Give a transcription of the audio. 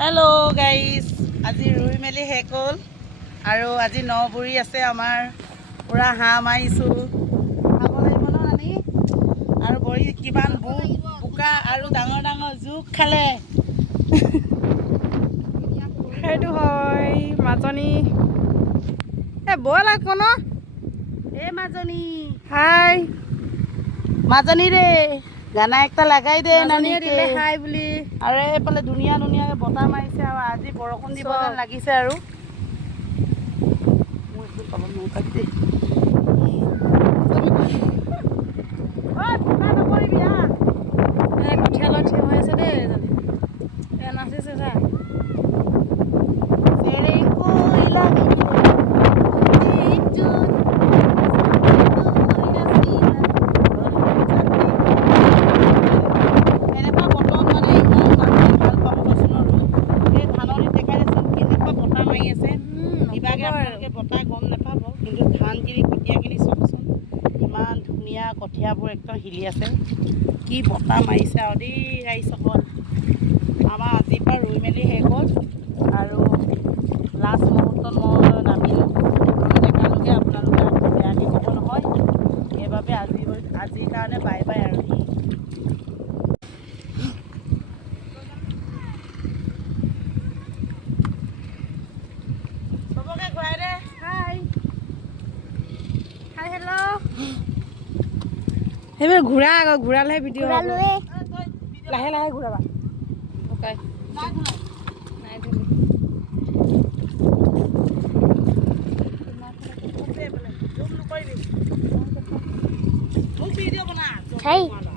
Hello guys আজি रुई मेली हेक हल और আজি न बुरी आसे आमार पूरा हाँ मारिছোঁ खाब লাগিব न नानी और बड़ी किमान बोका और डाঙर डाঙर जुक खाले সেইটো হয় মাজনী এ বল আকৌ ন ए মাজনী হাই মাজনী रे गाना एक लगाई दे नानी দিলে হাই বুলি अरे एफाले धुनिया धुनिया बता मारिছে और आज बरषुण দিব যেন লাগিছে আৰু মই একটু কলম নকাটি দে ওই ফুটা নকৰিবি হা এ কঠিয়ালত থিয় হৈ আছে দেই এজনী এ নাচিছে যা सेरेंको इलाही बता गम नापाब कि धानखिनि कटियाखिनि चावचोन इमान धुनिया कठियाबूर एकदम हिली आसे कि बता मारिছে और देई राइज सकल आमार आजिर पर रुई मेली हेक हल और लास्ट मुहूर्तत मैं नामिलो देखालोगे आपनालोके आको बेयाके कब नहय সেইবাবে আজিৰ কাৰণে बाय बाय और सबके घुराई दे হাই হাই হেল্ল' সেইবোৰ ঘূৰা আকৌ ঘূৰালেহে ভিডিঅ' হ'ব লাহে লাহে ঘূৰাবা অ'কে নাই ধৰি জুম নকৰিবি মোক ভিডিঅ' বনা Hey.